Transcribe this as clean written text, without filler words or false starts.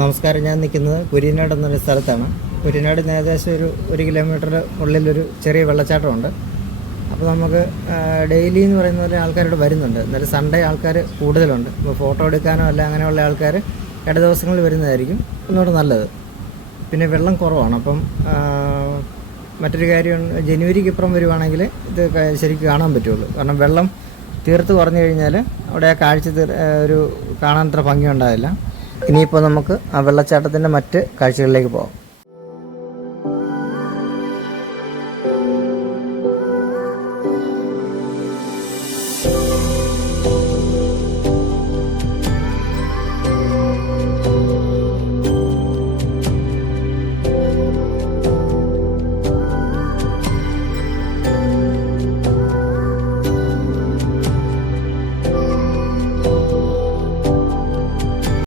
നമസ്കാരം. ഞാൻ നിൽക്കുന്നത് കുര്യനാട് എന്നൊരു സ്ഥലത്താണ്. കുര്യനാട് ഏകദേശം ഒരു കിലോമീറ്റർ ഉള്ളിലൊരു ചെറിയ വെള്ളച്ചാട്ടമുണ്ട്. അപ്പോൾ നമുക്ക് ഡെയിലി എന്ന് പറയുന്ന പോലെ ആൾക്കാരോട് വരുന്നുണ്ട്. എന്നാലും സൺഡേ ആൾക്കാർ കൂടുതലുണ്ട്. ഇപ്പോൾ ഫോട്ടോ എടുക്കാനോ അല്ല അങ്ങനെയുള്ള ആൾക്കാർ ഇട ദിവസങ്ങളിൽ വരുന്നതായിരിക്കും ഒന്നുകൂടെ നല്ലത്. പിന്നെ വെള്ളം കുറവാണ്. അപ്പം മറ്റൊരു കാര്യം, ജനുവരിക്ക് ഇപ്പുറം വരുവാണെങ്കിൽ ഇത് ശരിക്കും കാണാൻ പറ്റുള്ളൂ. കാരണം വെള്ളം തീർത്ത് കുറഞ്ഞു കഴിഞ്ഞാൽ അവിടെ ആ കാഴ്ച കാണാൻ അത്ര ഭംഗി ഉണ്ടാവില്ല. ഇനിയിപ്പോൾ നമുക്ക് ആ വെള്ളച്ചാട്ടത്തിൻ്റെ മറ്റ് കാഴ്ചകളിലേക്ക് പോകാം.